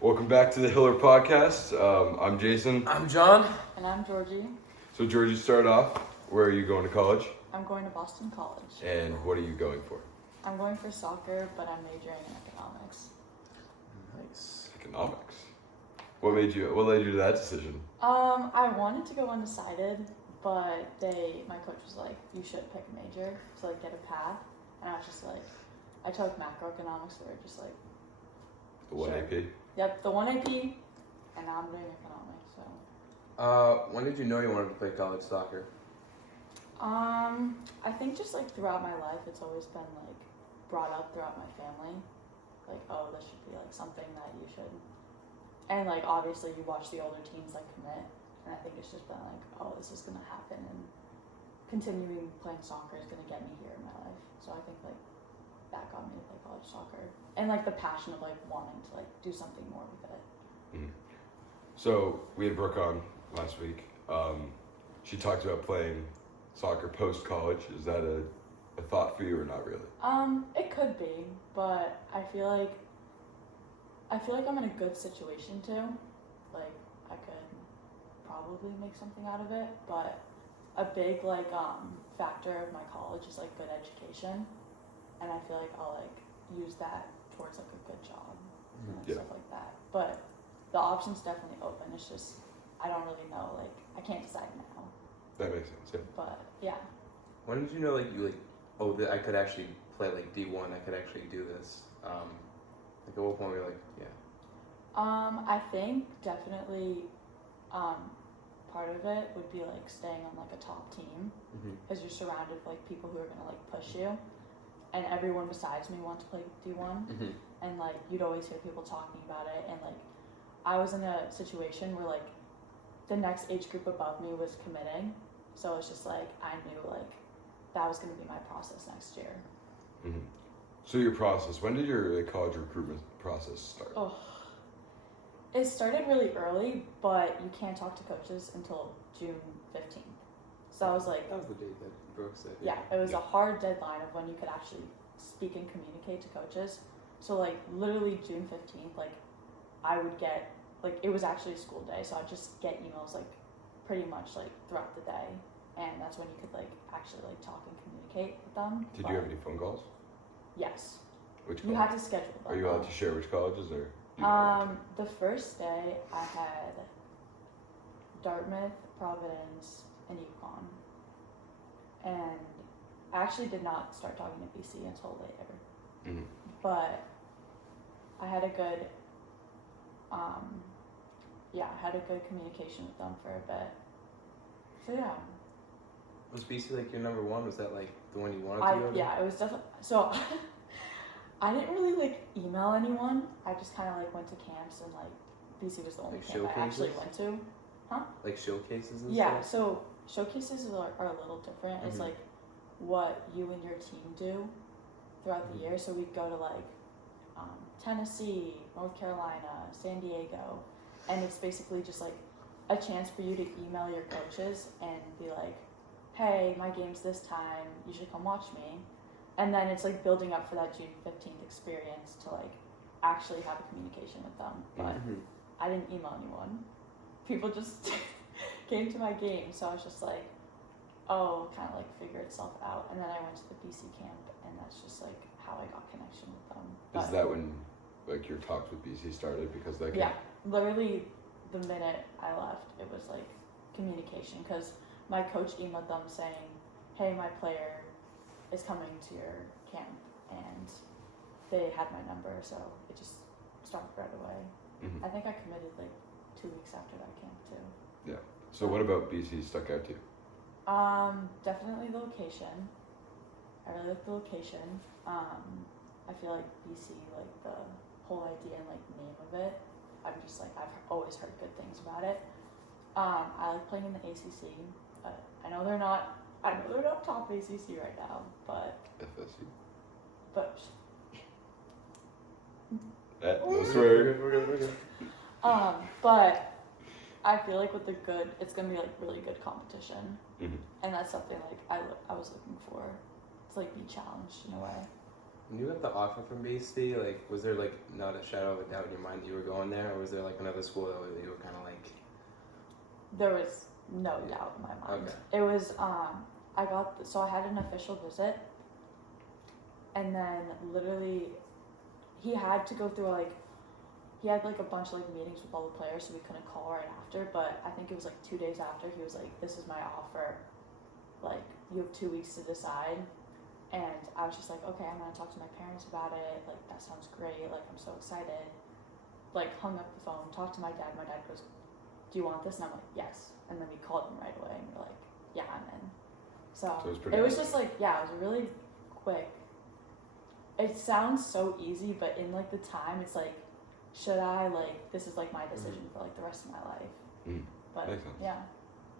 Welcome back to the Hiller Podcast. I'm Jason. I'm John. And I'm Georgie. So Georgie, start off. Where are you going to college? I'm going to Boston College. And what are you going for? I'm going for soccer, but I'm majoring in economics. Nice. Economics. What led you to that decision? I wanted to go undecided, but my coach was like, you should pick a major to like get a path. And I was just like, I took macroeconomics, so we're just like, The 1 sure. AP? Yep, the 1 AP, and now I'm doing economics, so. When did you know you wanted to play college soccer? I think just like throughout my life, it's always been like brought up throughout my family. Like, oh, this should be like something that you should. And like, obviously you watch the older teams like commit, and I think it's just been like, oh, this is gonna happen, and continuing playing soccer is gonna get me here in my life. So I think like that got me to play college soccer. And like the passion of like wanting to like do something more with it. Mm-hmm. So we had Brooke on last week. She talked about playing soccer post-college. Is that a thought for you or not really? It could be, but I feel like I'm in a good situation too. Like I could probably make something out of it, but a big like factor of my college is like good education, and I feel like I'll like use that towards like a good job and stuff like that. But the option's definitely open. It's just I don't really know. Like I can't decide now. That makes sense, yeah. But yeah. When did you know I could actually play like D1? I could actually do this. Like at what point were you like, yeah? I think definitely part of it would be like staying on like a top team because you're surrounded with like people who are gonna like push you, and everyone besides me wants to play D1, and like you'd always hear people talking about it, and like I was in a situation where like the next age group above me was committing, so it's just like I knew like that was gonna be my process next year. Mm-hmm. So your process, when did your college recruitment process start? Oh, it started really early, but you can't talk to coaches until June 15th. So I was like, That was the date that Brooke said. yeah, it was a hard deadline of when you could actually speak and communicate to coaches. So like literally June 15th, like I would get, like it was actually a school day, so I'd just get emails like pretty much like throughout the day, and that's when you could like actually like talk and communicate with them. Did you have any phone calls? Yes. Which You college? had to schedule them. Are you allowed to share which colleges or? The first day I had Dartmouth, Providence, and UConn, and I actually did not start talking to BC until later. Mm-hmm. But I had a good, I had a good communication with them for a bit. So yeah. Was BC like your number one? Was that like the one you wanted to go to? Yeah, it was definitely, so I didn't really like email anyone. I just kind of like went to camps, and like BC was the only Like camp I actually went to. Like showcases and Yeah, stuff? so showcases are a little different. It's like what you and your team do throughout the year. So we'd go to like Tennessee, North Carolina, San Diego, and it's basically just like a chance for you to email your coaches and be like, hey, my game's this time, you should come watch me. And then it's like building up for that June 15th experience to like actually have a communication with them. But I didn't email anyone. People just came to my game, so I was just like, oh, kind of like figure itself out. And then I went to the BC camp, and that's just like how I got connection with them. Is that when like your talks with BC started? Because that Yeah, literally the minute I left, it was like communication, because my coach emailed them saying, hey, my player is coming to your camp, and they had my number, so it just started right away. I think I committed like 2 weeks after that camp too. Yeah. So what about BC stuck out to you? Definitely the location. I really like the location. I feel like BC, like the whole idea and like name of it, I'm just like, I've always heard good things about it. I like playing in the ACC. I know they're not top ACC right now, but FSU. but No swearing. We're good. but I feel like with the good, it's gonna be like really good competition, Mm-hmm. and that's something like I was looking for, to like be challenged in a way. when you got the offer from BC, like, was there like not a shadow of a doubt in your mind that you were going there, or was there like another school that you were kind of like? There was no doubt in my mind. Okay. It was so I had an official visit, and then literally he had to go through he had like a bunch of like meetings with all the players, so we couldn't call right after. But I think it was like 2 days after, he was like, "This is my offer. Like, you have 2 weeks to decide." And I was just like, "Okay, I'm gonna talk to my parents about it. Like, that sounds great. Like, I'm so excited." Like, hung up the phone, talked to my dad. My dad goes, "Do you want this?" And I'm like, "Yes." And then we called him right away, and we're like, "Yeah, I'm in." So it was pretty it was quick. just like, yeah, it was really quick. It sounds so easy, but in like the time, it's like, should I, like, this is like my decision for like the rest of my life. Mm. But Makes sense. yeah,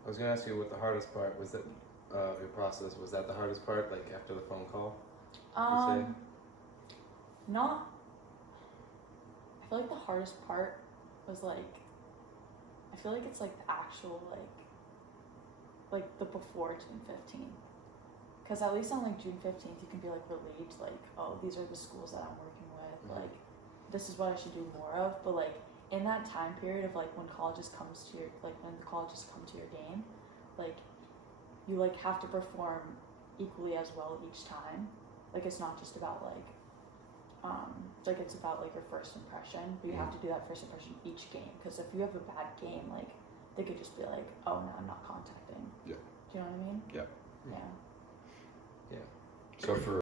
I was gonna ask you what the hardest part was. That your process, was that the hardest part? Like after the phone call? say? not. I feel like the hardest part was like, I feel like it's like the actual like the before June 15th. Because at least on like June 15th, you can be like relieved, like, oh, these are the schools that I'm working with, Mhm. like, this is what I should do more of. But like in that time period of like when colleges comes to your, like when the colleges come to your game, like you like have to perform equally as well each time. Like it's not just about like it's about like your first impression, but you have to do that first impression each game. Because if you have a bad game, like they could just be like, oh no, I'm not contacting. Yeah. Do you know what I mean? Yeah. Yeah. Yeah. So for